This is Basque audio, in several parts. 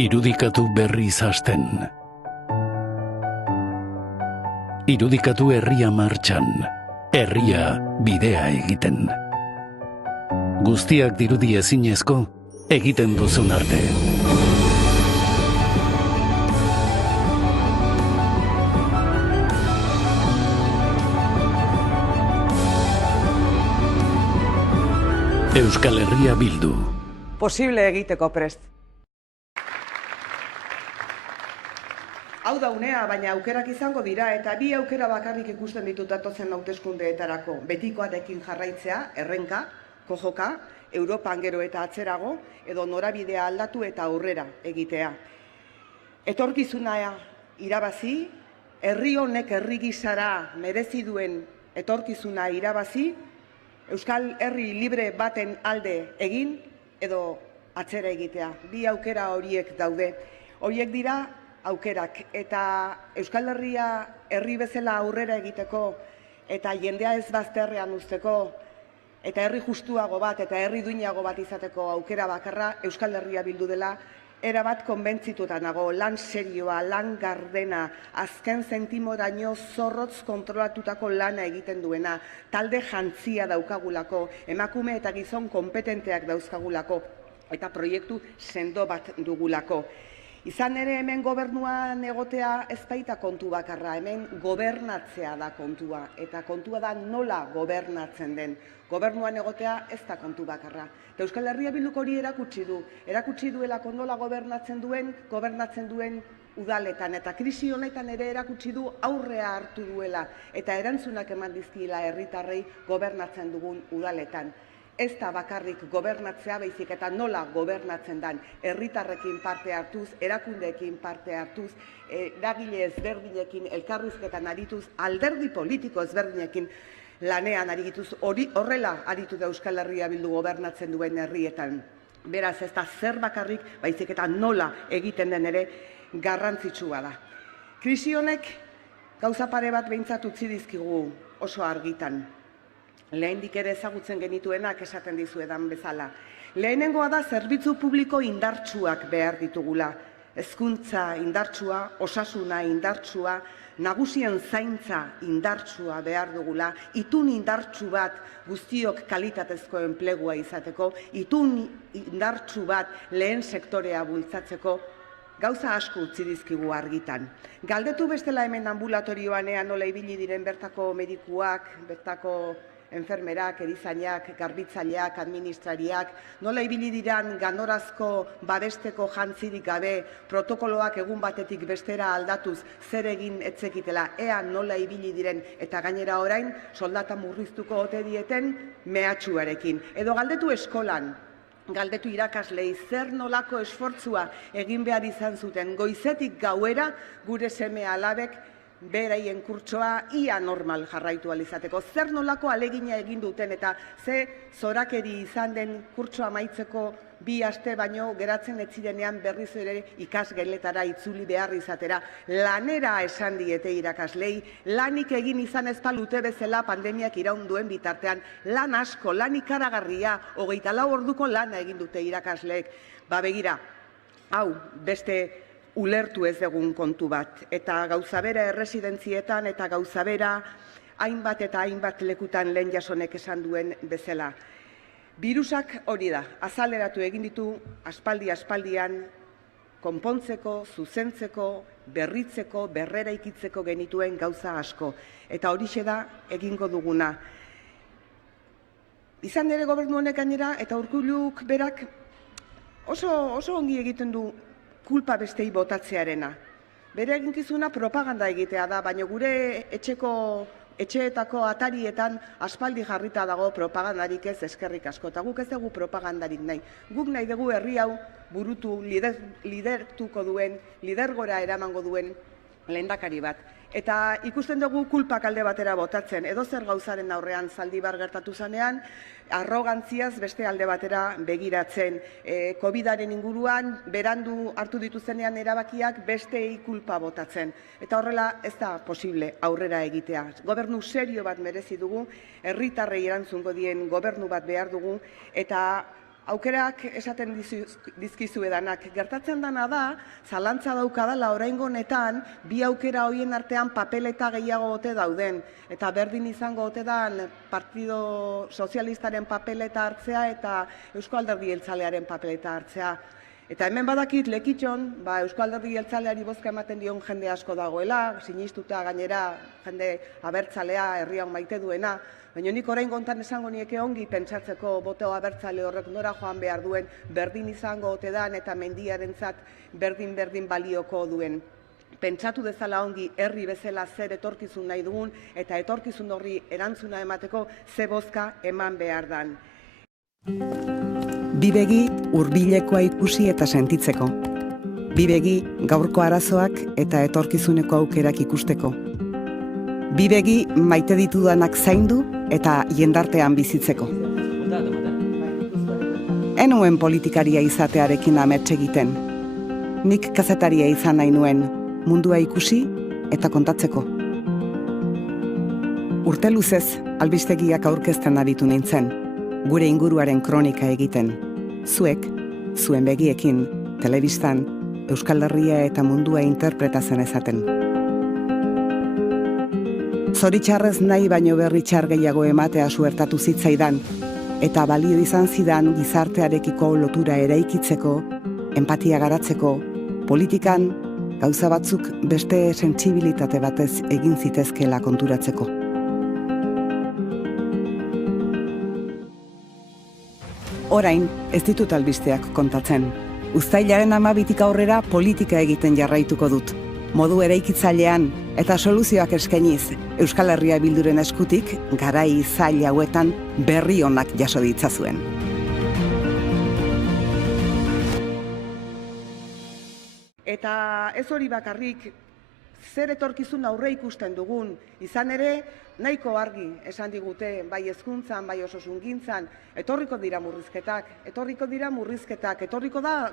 Irudikatu berriz hasten. Irudikatu herria martxan, herria bidea egiten. Guztiak dirudi ezinezko, egiten duzun arte. Euskal Herria bildu. Posible egiteko prest. Hau da unea, baina aukerak izango dira, eta bi aukera bakarrik ikusten ditut datozen hauteskundeetarako. Betikoarekin jarraitzea, errenka, kojoka, Europan gero eta atzerago, edo norabidea aldatu eta aurrera egitea. Etorkizuna irabazi, herri honek herri gisara merezi duen etorkizuna irabazi, Euskal Herri libre baten alde egin edo atzera egitea. Bi aukera horiek daude. Horiek dira aukerak, eta Euskal Herria herri bezala aurrera egiteko eta jendea ez bazterrean uzteko eta herri justuago bat eta herri duinago bat izateko aukera bakarra Euskal Herria bildu dela, erabat konbentzituta nago. Lan serioa, lan gardena, azken zentimoraino zorrotz kontrolatutako lana egiten duena, talde jantzia daukagulako, emakume eta gizon kompetenteak dauzkagulako, eta proiektu sendo bat dugulako. Izan ere hemen gobernuan egotea ez baita kontu bakarra, hemen gobernatzea da kontua, eta kontua da nola gobernatzen den. Gobernuan egotea ez da kontu bakarra. Eta Euskal Herria bilduk hori erakutsi duelako nola gobernatzen duen udaletan, eta krisi honetan ere erakutsi du aurrea hartu duela, eta erantzunak eman dizkiela herritarrei gobernatzen dugun udaletan. Ez da bakarrik gobernatzea, baizik eta nola gobernatzen den, herritarrekin parte hartuz, erakundeekin parte hartuz, eragile ezberdinekin elkarrizketan arituz, alderdi politiko ezberdinekin lanean arituz, horrela aritu da Euskal Herria bildu gobernatzen duen herrietan. Beraz, ez da zer bakarrik, baizik eta nola egiten den ere garrantzitsua da. Krisi honek gauza pare bat behintzat utzi dizkigu oso argitan. Lehendik ere ezagutzen genituenak esaten dizuedan bezala. Lehenengoa da zerbitzu publiko indartsuak behar ditugula. Hezkuntza indartsua, osasuna indartsua, nagusien zaintza indartsua behar dugula, itun indartsu bat guztiok kalitatezko enplegua izateko, itun indartsu bat lehen sektorea bultzatzeko, gauza asko utzi dizkigu argitan. Galdetu bestela hemen ambulatorioan nola ibili diren bertako medikuak, bertako enfermerak, erizainak, garbitzaileak, administrariak, nola ibili diran ganorazko babesteko jantzirik gabe, protokoloak egun batetik bestera aldatuz zer egin etzekitela, ea nola ibili diren, eta gainera orain soldata murriztuko ote dieten mehatxuarekin. Edo galdetu eskolan, galdetu irakaslei zer nolako esfortzua egin behar izan zuten goizetik gauera gure seme alabek beraien kurtsoa ia normal jarraitu alizateko. Zer nolako alegina egin duten eta ze zorakeri izan den kurtsoa amaitzeko 2 aste baino geratzen ez zirenean berriz ere ikasgeletara itzuli behar izatera. Lanera esan diete irakaslei, lanik egin izan ez balute bezala pandemiak iraun duen bitartean, lan asko, lan ikaragarria, 24 orduko lana egin dute irakasleek. Begira, hau beste ulertu ez egun kontu bat, eta gauza bera erresidentzietan eta gauza bera hainbat eta hainbat lekutan lehen jasonek esan duen bezala. Birusak hori da, azaleratu egin ditu aspaldian konpontzeko, zuzentzeko, berritzeko, berreraikitzeko genituen gauza asko, eta horixe da egingo duguna. Izan ere gobernu honek gainera, eta Urkulluk berak oso ongi egiten du kulpa bestei botatzearena. Bere eginkizuna propaganda egitea da, baina gure etxeetako atarietan aspaldi jarrita dago propagandarik ez eskerrik asko, eta guk ez dugu propagandarik nahi. Guk nahi dugu herri hau burutu, lidertuko duen, lidergora eramango duen lehendakari bat. Eta ikusten dugu kulpak alde batera botatzen, edo zer gauzaren aurrean Zaldibar gertatu zanean, arrogantziaz beste alde batera begiratzen. Covidaren inguruan, berandu hartu dituzenean erabakiak bestei kulpa botatzen. Eta horrela ez da posible aurrera egitea. Gobernu serio bat merezi dugu, herritarrei erantzungo dien gobernu bat behar dugu, eta aukerak esaten dizkizuedanak. Gertatzen dana da, zalantza daukadala oraingo honetan, bi aukera hoien artean papeleta gehiago ote dauden. Eta berdin izango ote da Partido Sozialistaren papeleta hartzea eta Eusko Alderdi Jeltzalearen papeleta hartzea. Eta hemen badakit lekitxon, Eusko Alderdi Jeltzaleari bozka ematen dion jende asko dagoela, sinistuta gainera jende abertzalea, herria maite duena, baina nik orain gontan esango nieke ongi pentsatzeko boto abertzale horrek nora joan behar duen, berdin izango ote dan eta mendiarentzat berdin balioko duen. Pentsatu dezala ongi herri bezala zer etorkizun nahi dugun eta etorkizun horri erantzuna emateko ze bozka eman behar dan. Bi begi hurbilekoa ikusi eta sentitzeko. Bi begi gaurko arazoak eta etorkizuneko aukerak ikusteko. Bi begi maite ditudanak zaindu eta jendartean bizitzeko. Enuen politikaria izatearekin amets egiten. Nik kazetaria izan nahi nuen, mundua ikusi eta kontatzeko. Urte luzez, albistegiak aurkezten aritu nintzen, gure inguruaren kronika egiten. Zuek, zuen begiekin, telebistan, Euskal Herria eta mundua interpretatzen ezaten. Zoritxarrez nahi baino berri txar gehiago ematea suertatu zitzaidan, eta balio izan zidan gizartearekiko lotura eraikitzeko, empatia garatzeko, politikan gauza batzuk beste sentsibilitate batez egin zitezkeela konturatzeko. Orain, ez ditut albisteak kontatzen. Uztailaren 12tik aurrera politika egiten jarraituko dut. Modu eraikitzailean eta soluzioak eskainiz, Euskal Herria Bilduren eskutik garai zail hauetan berri onak jaso ditzazuen. Eta ez hori bakarrik, zer etorkizun aurre ikusten dugun, izan ere nahiko argi esan digute, bai hezkuntzan, bai osasungintzan, etorriko dira murrizketak, etorriko da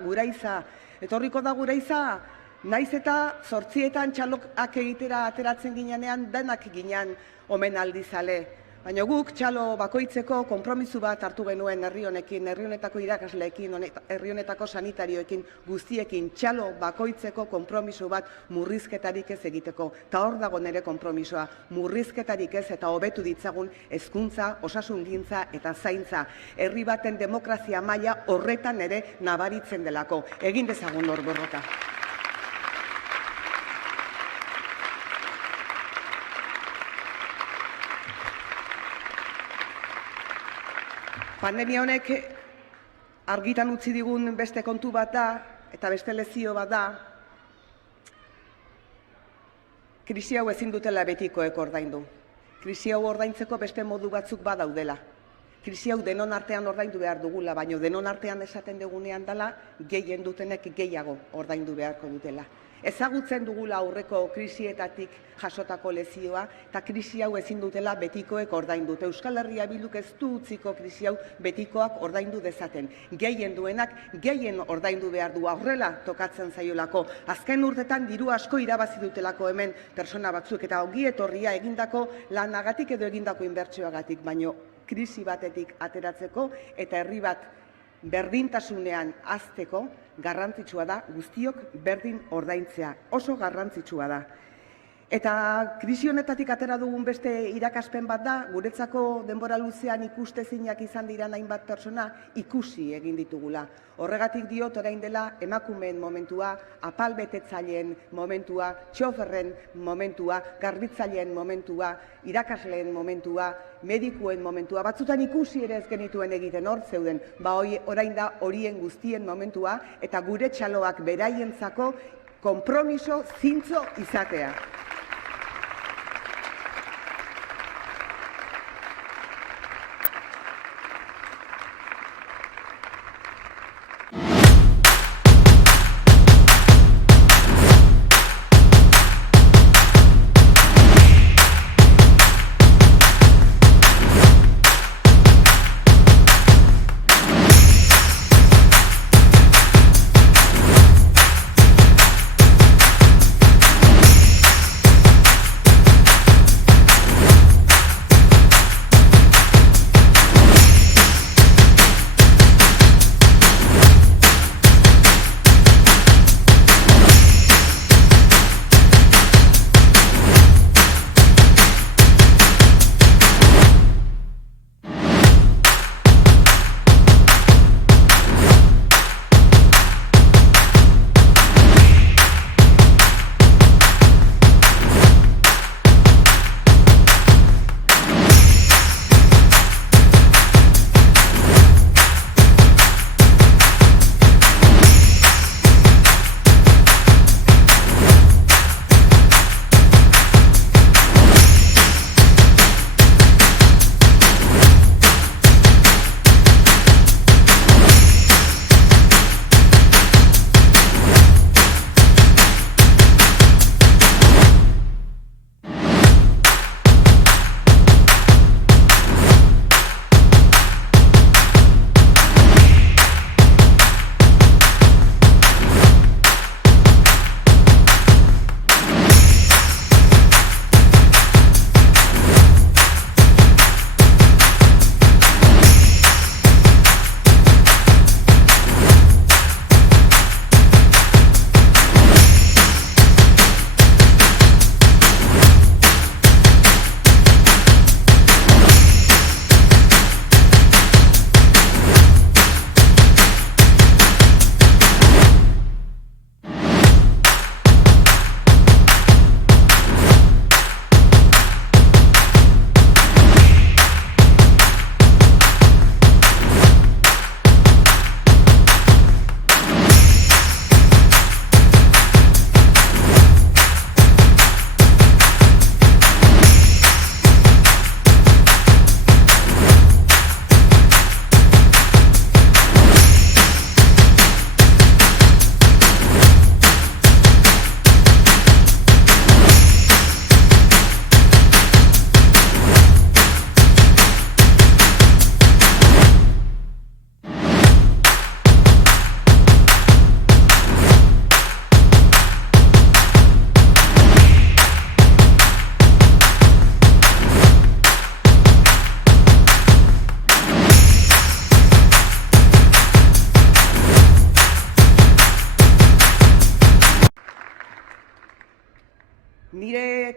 guraiza, naiz eta 8etan txaloak egitera ateratzen ginean denak ginen omenaldizale. Baina guk txalo bakoitzeko konpromisu bat hartu genuen herri honekin, herri honetako irakasleekin, herri honetako sanitarioekin, guztiekin txalo bakoitzeko konpromisu bat murrizketarik ez egiteko. Ta hor dago nire konpromisoa, murrizketarik ez eta hobetu ditzagun hezkuntza, osasungintza eta zaintza. Herri baten demokrazia maila horretan ere nabaritzen delako. Egin dezagun hor borroka. Pandemia honek argitan utzi digun beste kontu bat da, eta beste lezio bat da, krisi hau ezin dutela betikoek ordaindu. Krisi hau ordaintzeko beste modu batzuk badaudela. Krisi hau denon artean ordaindu behar dugula, baina denon artean esaten dugunean dela, gehien dutenek gehiago ordaindu beharko dutela. Ezagutzen dugula aurreko krisietatik jasotako lezioa, eta krisi hau ezin dutela betikoek ordaindu. Euskal Herria Bilduk ez du utziko krisi hau betikoak ordaindu dezaten. Gehien duenak, gehien ordaindu behar du, horrela tokatzen zaiolako. Azken urtetan diru asko irabazi dutelako hemen pertsona batzuk, eta ongi etorria egindako lanagatik edo egindako inbertsioagatik, baino krisi batetik ateratzeko eta herri bat berdintasunean hazteko garrantzitsua da guztiok berdin ordaintzea, oso garrantzitsua da. Eta krisi honetatik atera dugun beste irakaspen bat da, guretzako denbora luzean ikustezinak izan dira hainbat pertsona ikusi egin ditugula. Horregatik diot orain dela emakumeen momentua, apalbetetzaileen momentua, txoferren momentua, garbitzaileen momentua, irakasleen momentua, medikuen momentua, batzutan ikusi ere ez genituen egiten hor zeuden, orain da horien guztien momentua eta gure txaloak beraientzako konpromiso zintzo izatea.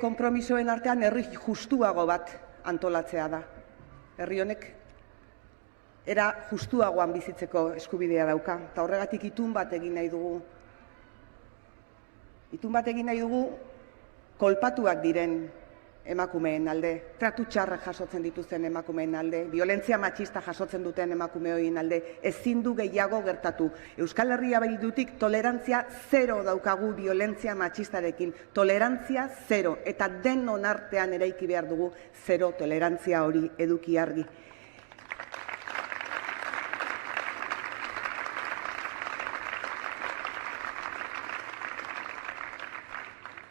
konpromisoen artean herri justuago bat antolatzea da. Herri honek era justuagoan bizitzeko eskubidea dauka, eta horregatik itun bat egin nahi dugu. Itun bat egin nahi dugu kolpatuak diren emakumeen alde, tratu txarrak jasotzen dituzten emakumeen alde, violentzia matxista jasotzen duten emakume horien alde, ezin du gehiago gertatu. Euskal Herria Bildutik tolerantzia zero daukagu violentzia matxistarekin, tolerantzia zero, eta denon artean eraiki behar dugu zero tolerantzia hori eduki argi.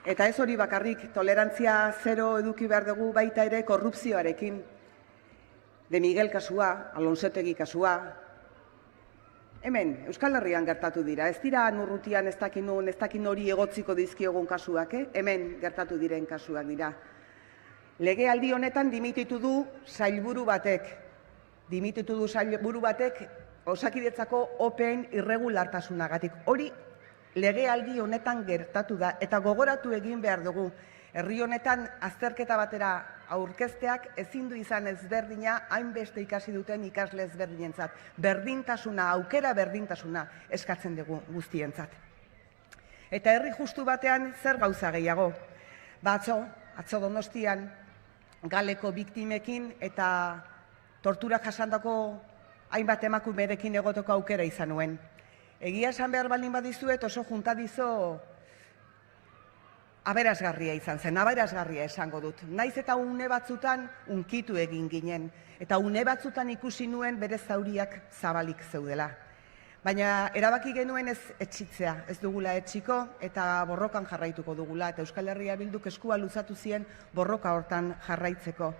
Eta ez hori bakarrik, tolerantzia zero eduki behar dugu baita ere korrupzioarekin. De Miguel kasua, Alonsotegi kasua. Hemen, Euskal Herrian gertatu dira. Ez dira Nurrutian ez dakin hori egotziko dizkiogun kasuak, hemen gertatu diren kasuak dira. Legealdi honetan dimititu du sailburu batek. Osakidetzako OPEen irregulartasunagatik. Hori legealdi honetan gertatu da, eta gogoratu egin behar dugu. Herri honetan azterketa batera aurkezteak ezin du izan ezberdina hainbeste ikasi duten ikasle ezberdinentzat. Berdintasuna, aukera berdintasuna eskatzen dugu guztientzat. Eta herri justu batean zer gauza gehiago. Atzo Donostian Galeko biktimekin eta tortura jasandako hainbat emakumerekin egoteko aukera izan nuen. Egia esan behar baldin badizuet oso juntadizo aberasgarria izan zen, aberasgarria esango dut. Naiz eta une batzutan unkitu egin ginen, eta une batzutan ikusi nuen bere zauriak zabalik zeudela. Baina erabaki genuen ez etxitzea, ez dugula etxiko eta borrokan jarraituko dugula, eta Euskal Herria Bilduk eskua luzatu zien borroka hortan jarraitzeko.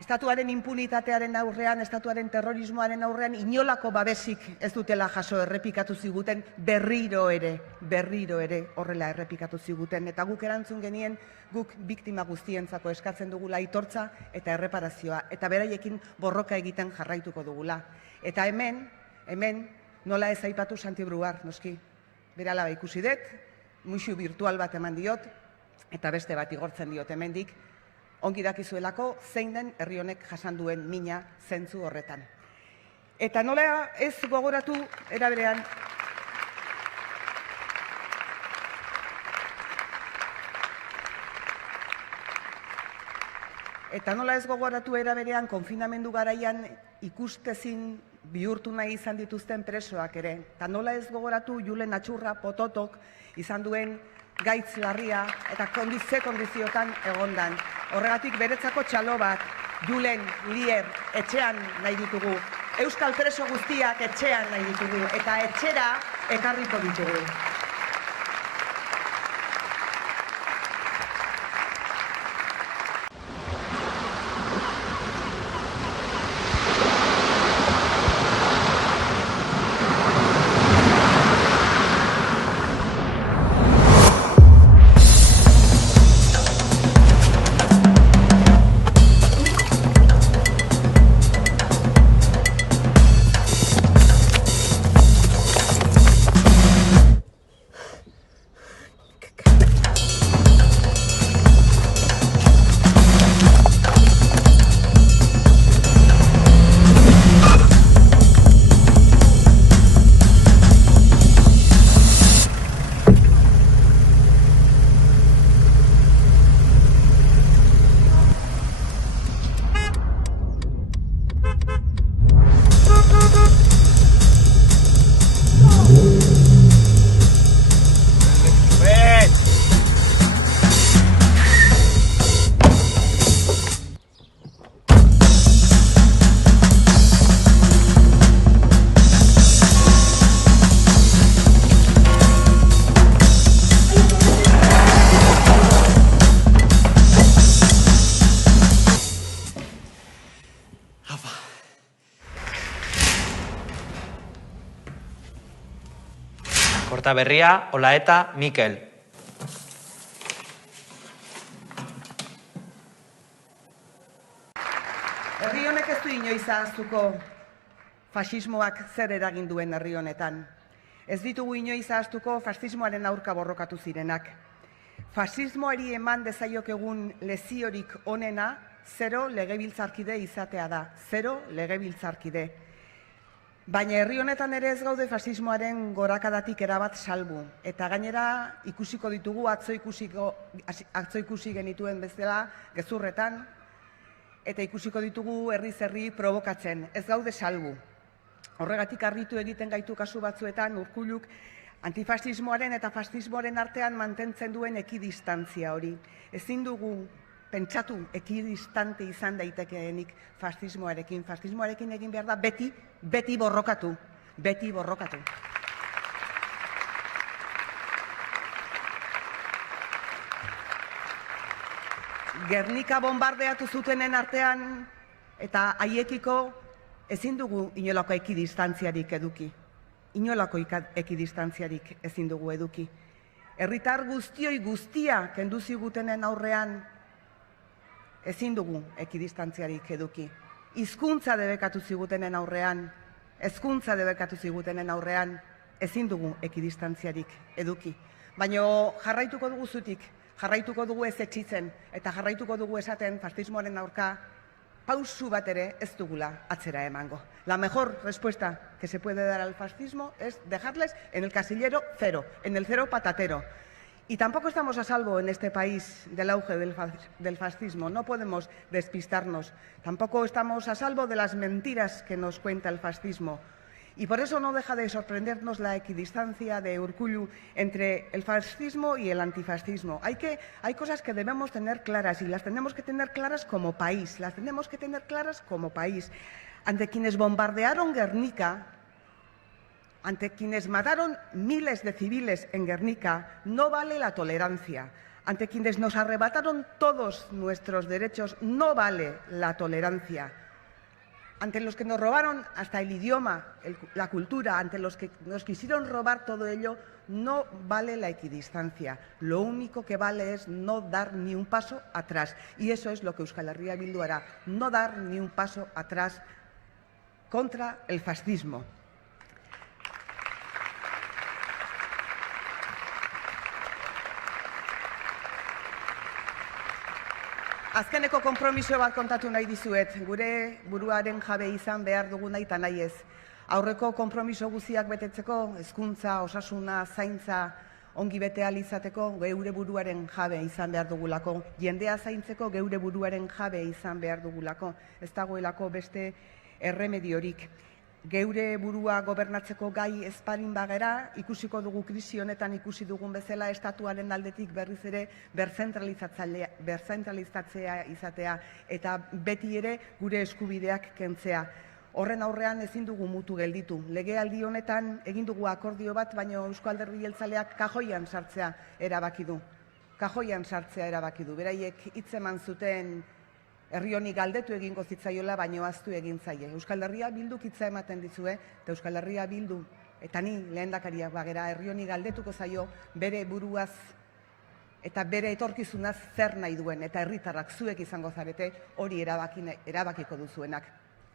Estatuaren impunitatearen aurrean, estatuaren terrorismoaren aurrean, inolako babesik ez dutela jaso errepikatu ziguten, berriro ere horrela errepikatu ziguten. Eta guk erantzun genien, guk biktima guztientzako eskatzen dugula aitortza eta erreparazioa, eta beraiekin borroka egiten jarraituko dugula. Eta hemen, nola ez aipatu Santi Bruar, noski. Bere alaba ikusi dut, muixu virtual bat eman diot, eta beste bat igortzen diot hemendik, ongi dakizuelako zein den herri honek jasan duen mina zentzu horretan. Eta nola ez gogoratu era berean konfinamendu garaian ikustezin bihurtu nahi izan dituzten presoak ere. Eta nola ez gogoratu Julen Atxurra Pototok izan duen gaitz larria eta kondiziotan egondan. Horregatik beretzako txalo bat, Julen, Lier, etxean nahi ditugu. Euskal preso guztiak etxean nahi ditugu eta etxera ekarriko ditugu. Kortaberria, Olaeta, Mikel. Herri honek ez du inoiz ahaztuko faxismoak zer eragin duen herri honetan. Ez ditugu inoiz ahaztuko faxismoaren aurka borrokatu zirenak. Fasismoari eman dezaiokegun leziorik onena, 0 legebiltzarkide izatea da, 0 legebiltzarkide. Baina herri honetan ere ez gaude fasismoaren gorakadatik erabat salbu. Eta gainera ikusiko ditugu, atzo ikusi genituen bezala gezurretan, eta ikusiko ditugu herriz herri probokatzen. Ez gaude salbu. Horregatik harritu egiten gaitu kasu batzuetan Urkulluk antifasismoaren eta fasismoaren artean mantentzen duen ekidistantzia hori. Ezin dugu pentsatu ekidistante izan daitekeenik fasismoarekin. Fasismoarekin egin behar da beti borrokatu. Beti borrokatu. Gernika bombardeatu zutenen artean eta haiekiko ezin dugu inolako ekidistantziarik eduki. Inolako ekidistantziarik ezin dugu eduki. Herritar guztia kendu zigutenen aurrean ezin dugu ekidistantziarik eduki. Hizkuntza debekatu zigutenen aurrean, hezkuntza debekatu zigutenen aurrean ezin dugu ekidistantziarik eduki. Baina jarraituko dugu zutik, jarraituko dugu ez etxitzen eta jarraituko dugu esaten fasismoaren aurka pausu bat ere ez dugula atzera emango. La mejor respuesta que se puede dar al fascismo es dejarles en el casillero 0, en el 0 patatero. Y tampoco estamos a salvo en este país del auge del fascismo, no podemos despistarnos. Tampoco estamos a salvo de las mentiras que nos cuenta el fascismo. Y por eso no deja de sorprendernos la equidistancia de Urkullu entre el fascismo y el antifascismo. Hay cosas que debemos tener claras y las tenemos que tener claras como país, las tenemos que tener claras como país. Ante quienes bombardearon Guernica, ante quienes mataron miles de civiles en Guernica, no vale la tolerancia. Ante quienes nos arrebataron todos nuestros derechos, no vale la tolerancia. Ante los que nos robaron hasta el idioma, la cultura, ante los que nos quisieron robar todo ello, no vale la equidistancia. Lo único que vale es no dar ni un paso atrás. Y eso es lo que Euskal Herria Bildu hará, no dar ni un paso atrás contra el fascismo. Azkeneko konpromiso bat kontatu nahi dizuet, gure buruaren jabe izan behar dugu nahi eta nahi ez. Aurreko konpromiso guztiak betetzeko, hezkuntza, osasuna, zaintza, ongi bete ahal izateko, geure buruaren jabe izan behar dugulako. Jendea zaintzeko geure buruaren jabe izan behar dugulako. Ez dagoelako beste erremediorik. Geure burua gobernatzeko gai ezparin bagera, ikusiko dugu krisi honetan ikusi dugun bezala estatuaren aldetik berriz ere berzentralizatzea izatea eta beti ere gure eskubideak kentzea. Horren aurrean ezin dugu mutu gelditu. Legealdi honetan egin dugu akordio bat, baina Euzko Alderdi Jeltzaleak kajoian sartzea erabaki du. Kajoian sartzea erabaki du. Beraiek hitz eman zuten herri honi galdetu egingo zitzaiola, baino ahaztu egin zaie. Euskal Herria Bilduk hitza ematen dizue, eta Euskal Herria Bildu, eta ni lehendakariak bagera, herri honi galdetuko zaio bere buruaz eta bere etorkizunaz zer nahi duen, eta herritarrak zuek izango zarete hori erabakiko duzuenak.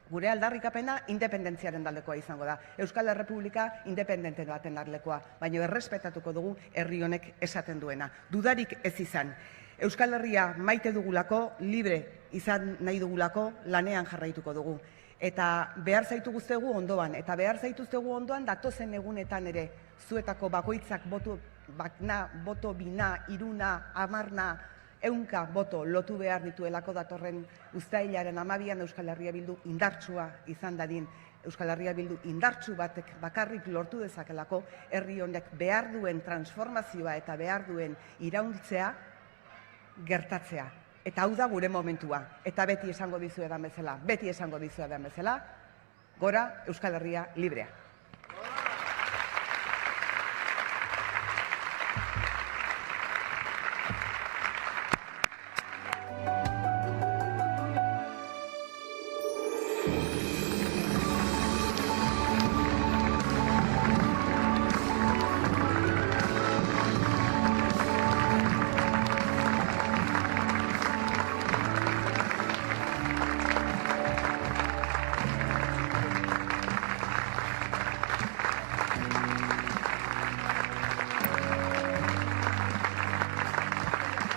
Gure aldarrikapena independentziaren aldekoa izango da. Euskal Errepublika independente baten aldekoa, baina errespetatuko dugu herri honek esaten duena. Dudarik ez izan. Euskal Herria maite dugulako, libre izan nahi dugulako, lanean jarraituko dugu. Eta behar zaituztegu ondoan, eta behar zaituztegu ondoan datozen egunetan ere, zuetako bakoitzak boto bakna, boto bina, iruna, amarna, 100 boto lotu behar dituelako datorren uztailaren 12an Euskal Herria Bildu indartsua izan dadin. Euskal Herria Bildu indartsu batek bakarrik lortu dezakelako herri honek behar duen transformazioa eta behar duen irauntzea gertatzea. Eta hau da gure momentua. Eta beti esango dizuedan bezala, gora Euskal Herria librea.